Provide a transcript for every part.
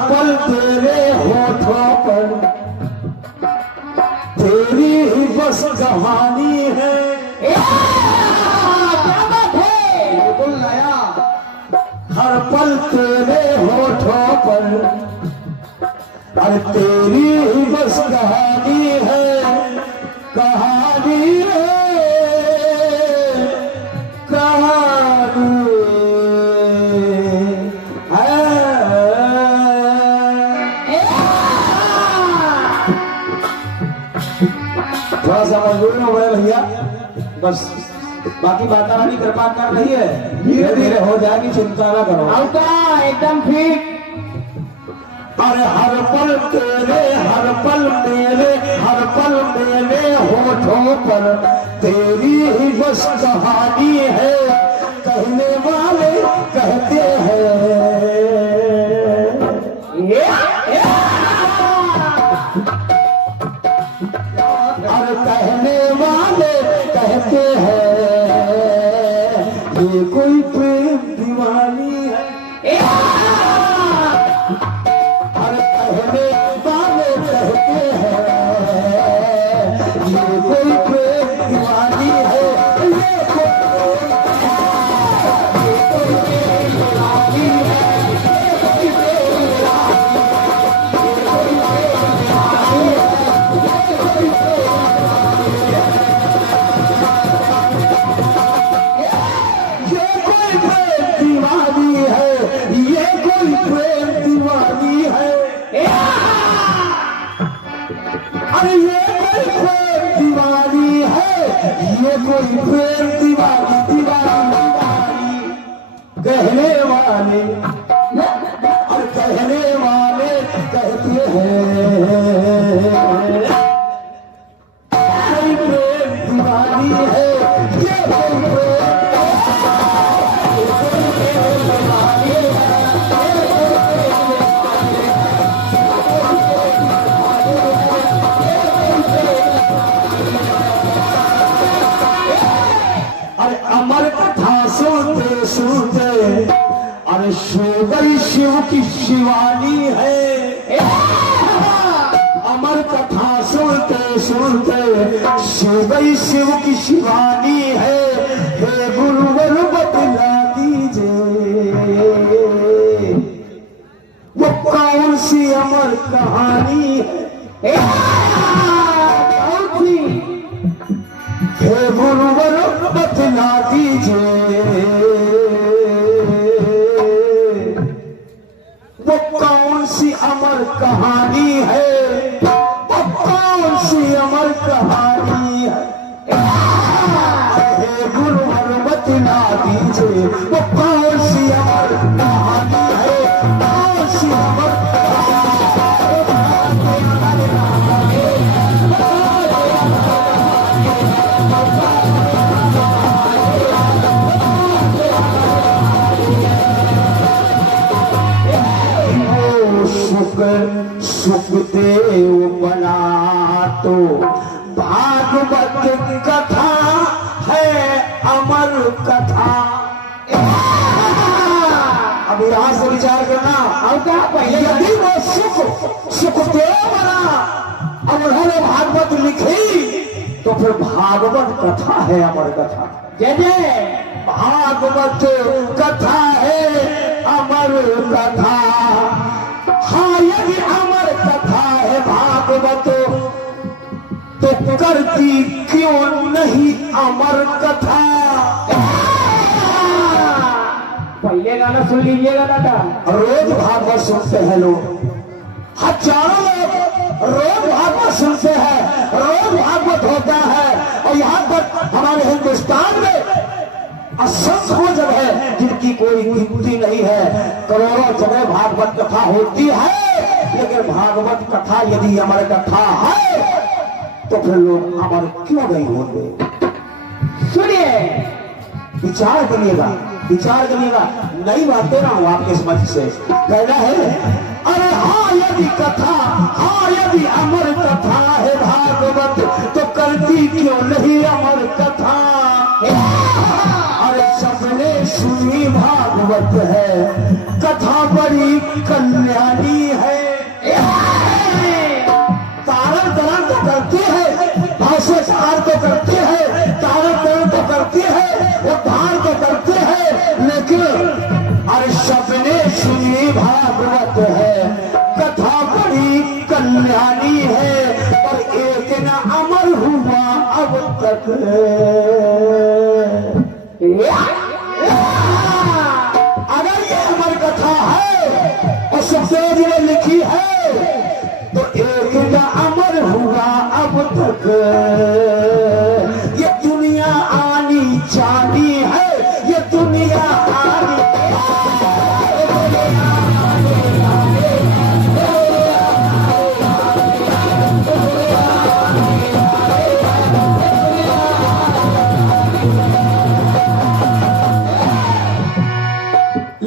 पल तेरे होठों पर तेरी ही बस कहानी है। बिल्कुल नया। हर पल तेरे होठों पर अरे तेरी ही बस कहानी है, कहानी है, कहानी है। थोड़ा सा मजबूरी में बड़े भैया, बस बाकी माता रानी कृपा कर रही है, धीरे धीरे हो जाएगी, चिंता ना करो। एकदम ठीक। अरे हर पल तेरे, हर पल मेरे, हर पल मेरे होठों पर तेरी ही बस कहानी है, कहने वाले कहते हैं। अरे कहने वाले कहते हैं ये कोई प्रेम दीवानी है। अरे कहने वाले कहते हैं ये कोई प्रेम दीवानी है, ये कोई प्रेम दीवानी है, ये कोई प्रेम दीवानी, दीवानी कहने वाले और कहने वाले कहते हैं कोई प्रेम दीवानी है, ये कोई प्रेम दीवानी है। अमर कथा सुनते सुनते अरे सो गई शिव की शिवानी है। अमर कथा सुनते सुनते सो गई शिव की शिवानी है। हे गुरुवर बतला दीजिए वो कौन सी अमर कहानी है। हे गुरुवर बतला दीजिए वो कौन सी अमर कहानी है, वो कौन सी अमर कहानी है। हे गुरुवर बतला दीजिए वो कौन सी अमर कहानी है, कौन सी अमर सुखदेव बना तो भागवत कथा है अमर कथा। अब यहां से विचार करना, यदि वो सुखदेव बना और उन्होंने भागवत लिखी तो फिर भागवत कथा है अमर कथा। जय जय भागवत कथा है अमर कथा। हाँ यदि अमर कथा है भागवत तो करती क्यों नहीं अमर कथा। पहले गाना सुन लीजिएगा दादा। रोज भागवत सुनते हैं लोग, हजारों लोग रोज भागवत सुनते हैं, रोज भागवत होता है। और यहाँ पर हमारे हिंदुस्तान में असंख्य जगह है जिनकी कोई गिनती नहीं है, करोड़ों जगह भागवत कथा होती है। लेकिन भागवत कथा यदि अमर कथा है तो फिर लोग अमर क्यों नहीं होंगे। सुनिए, विचार करिएगा, विचार करिएगा, नई बात दे रहा हूं आपके समझ से। पहला है अरे हाँ यदि कथा, हाँ यदि अमर कथा है भागवत तो करती क्यों नहीं अमर कथा। अरे सबने सुनी भागवत है, कथा बड़ी कल्याणी भागवत है, कथा बड़ी कल्याणी है, पर एक न अमर हुआ अब तक। अगर ये अमर कथा है और सुखदेव जी ने लिखी है, तो एक न अमर हुआ अब तक। ये दुनिया आनी जानी है, ये दुनिया आनी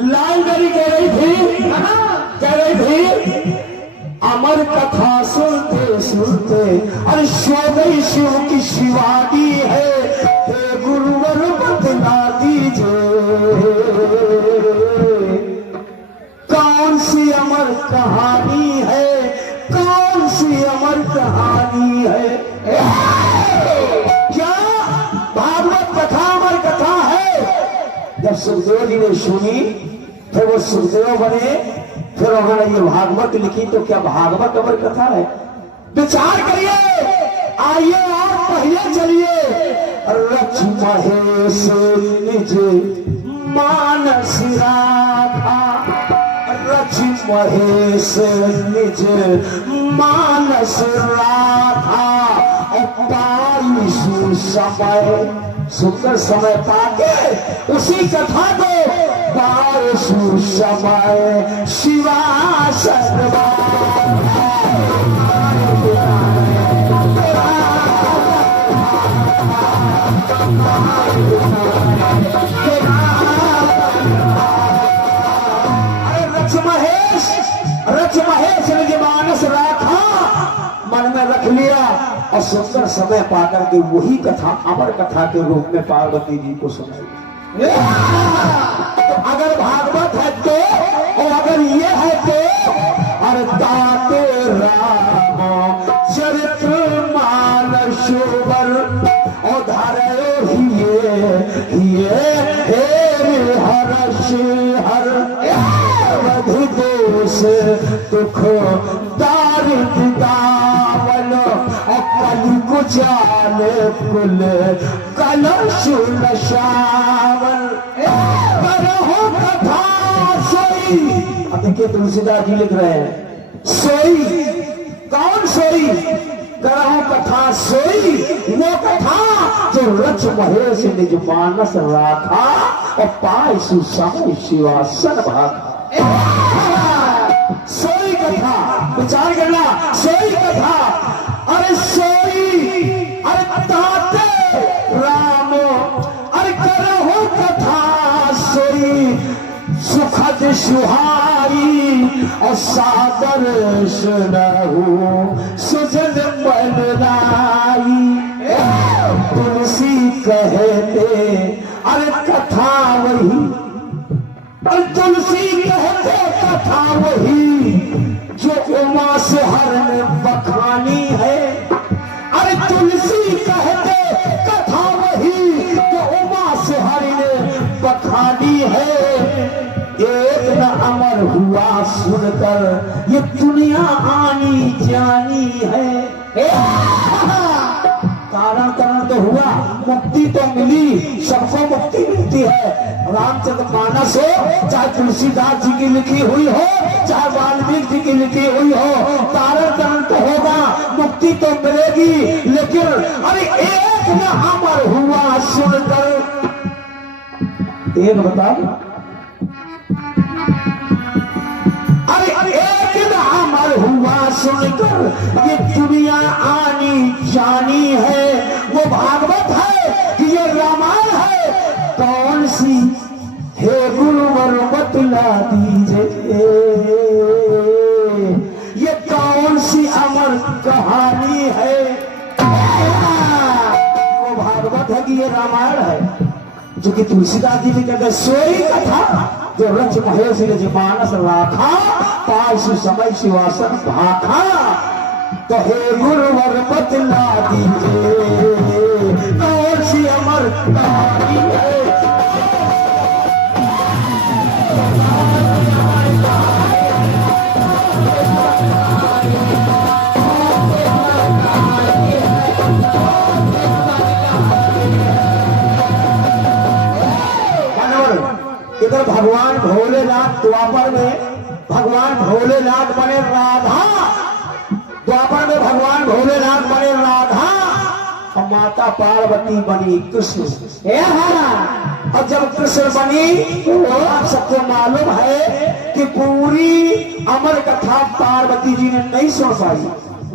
लालगरी कह रही थी अमर कथा सुनते सुनते अरे सो गई शिव की शिवानी है, हे गुरुवर बतला दीजिए कौन सी अमर कहानी है, कौन सी अमर कहानी है। क्या भागवत कथा अमर कथा है? जब सुखदेव जी ने सुनी फिर वो सुखदेव बने, फिर उन्होंने ये भागवत लिखी, तो क्या भागवत अमर कथा है? विचार करिए, आइए और पहले चलिए। रच महेश निज मानस राखा, रच महेश निज मानस राखा, पाई सुसमय सुंदर समय पाके उसी कथा को पाए सुसमय शिवा सर्वा। अरे रच महेश ने जो मानस रखा, मन में रख लिया और सुंदर समय पाकर के वही कथा अमर कथा के रूप में पार्वती जी को सुनाई। तो अगर भागवत है तो, और अगर ये है तो, अरे ताते राम चरित्र मानसोवर और धारे हिये हे हर्ष हर मधु दोष दुख दारिद्र दावन कलि कुचाले कुल कलश नशावन करहो कथा सोई। अब देखिए तुलसीदास जी लिख रहे हैं सोई, कौन सोई? करहो कथा सोई, वो कथा जो रच महेश निज मानस राखा और पाए सुसमय शिवासन भाखा। सोई कथा, विचार करना, सोई कथा। अरे सोई, अरे ताते राम, अरे करहो कथा सोई, सुखद सुहाई और सादर सुनहु सुजन बनलाई। तुलसी कहते अरे कथा वही, और तुलसी कहते कथा वही जो उमा से हर ने बखानी है। अरे तुलसी कहते कथा वही जो उमा से हर ने बखानी है। एक न अमर हुआ सुनकर ये दुनिया आनी जानी है। कारण कारण तो हुआ, मुक्ति तो मिली, सबको मुक्ति मिलती है। रामचंद्र मानस हो, चाहे तुलसीदास जी की लिखी हुई हो, चाहे वाल्मीकि जी की लिखी हुई हो, कारण कारण तो होगा, मुक्ति तो मिलेगी। लेकिन अरे एक न अमर हुआ सुनकर, एक बताओ, अरे एक न अमर हुआ सुनकर ये दुनिया आनी जानी है। वो भागवत है कि ये रामायण है, कौन सी हे गुरुवर बतला दीजिए ये कौन सी अमर कहानी है। वो भागवत है कि ये रामायण है, जो कि तुलसीदास जी ने कहते सोई कथा जो रच महेश निज मानस राखा, पाय सुसमय शिवासन भाखा। तो हे गुरुवर बतला दीजिए कौन सी अमर कहानी है। भोलेनाथ बने राधा, द्वापर में भगवान भोलेनाथ बने राधा और माता पार्वती बनी कृष्ण। और जब कृष्ण बनी तो आप सबको मालूम है कि पूरी अमर कथा पार्वती जी ने नहीं सुन पाई,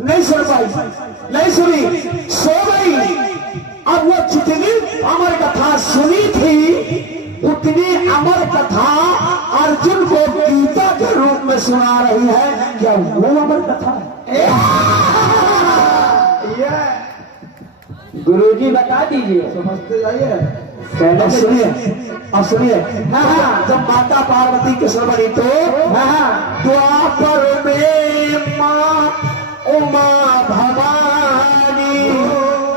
नहीं सुनी, सो गई। अब वो जितनी अमर कथा सुनी थी उतनी अमर कथा अर्जुन को गीता के रूप में सुना रही है। क्या वो अमर कथा है? गुरुजी बता दीजिए। समझते जाइए। सुनिए। जब माता पार्वती कृष्ण बनी तो द्वापर में माँ उमा भवानी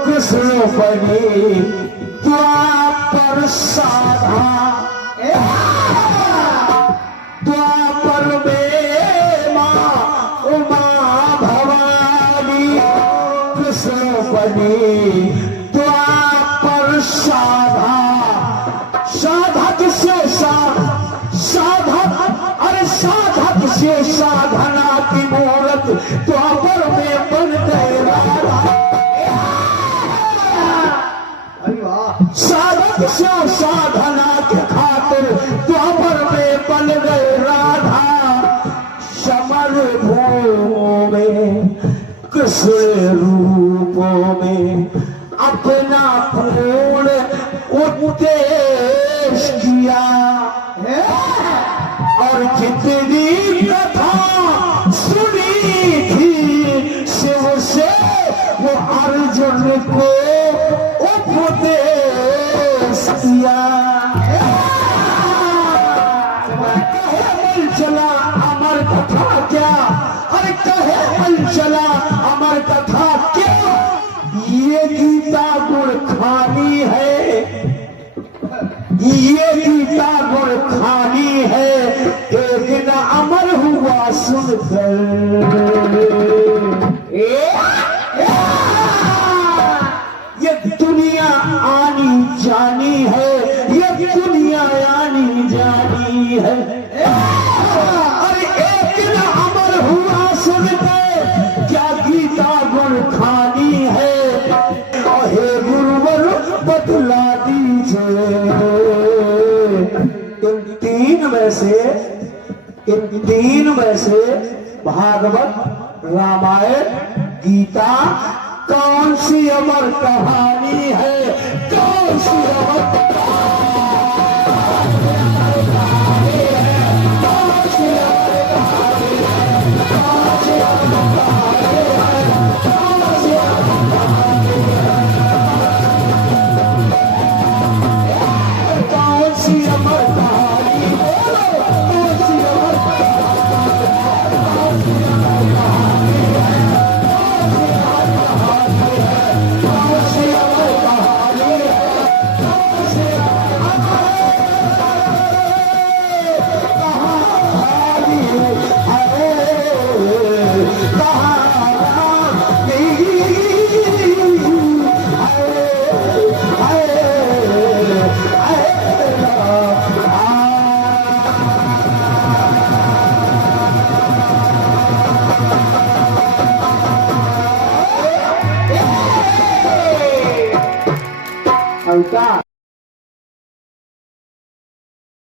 कृष्ण बनी द्वापर साधा। द्वापर में माँ उमा भवानी कृष्ण बनी द्वापर साधा। साधक से साधक से साधना की मूरत द्वापर में बन गए राधा। साधक से साधना के खातिर द्वापर में बन गए राधा। समर भूमि में कृष्ण रूपों में अपना पूर्ण उपदेश किया और जितनी कथा सुनी थी शिव से वो अर्जुन को उपदेश किया। कहे चला अमर कथा क्या, अरे कहे बल चला अमर कथा क्या, ये गीता गुण खानी है, ये गीता गुण खानी है। एक दिन अमर हुआ सुनकर ये दुनिया आनी जानी है, ये दुनिया आनी जानी है। अरे एक दिन अमर हुआ सुनकर क्या गीता गुण खानी है। और हे गुरुवर बतला दीजिए इन तीन में से भागवत रामायण गीता कौन सी अमर कहानी है, कौन सी अमर